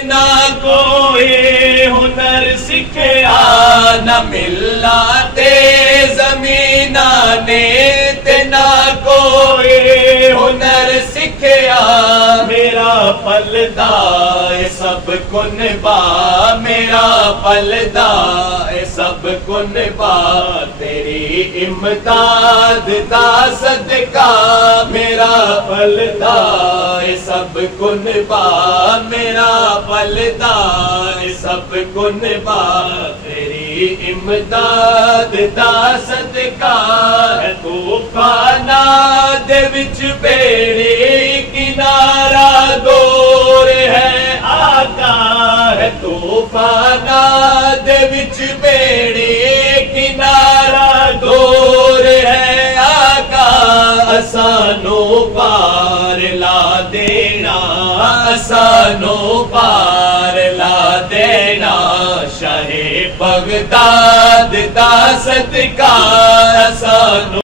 ना कोई हुनर सिखया न मिलना ते ज़मीना ने ते ना कोई हुनर सिखया मेरा पलदा सब कुन बा मेरा पलदा सब कुन बा तेरी इमदाद दा सदका मेरा पलदा सब कुन बा मेरा पलदा सब कुन बा तेरी इमदाद दा सदका तूफाना दे विच बेड़ी किनारा दूर है आका है तूफाना दे विच बेड़ी किनारा दूर है आका असानो पार ला देना असानो पार ला देना शाहे बगदाद दा सदका असानो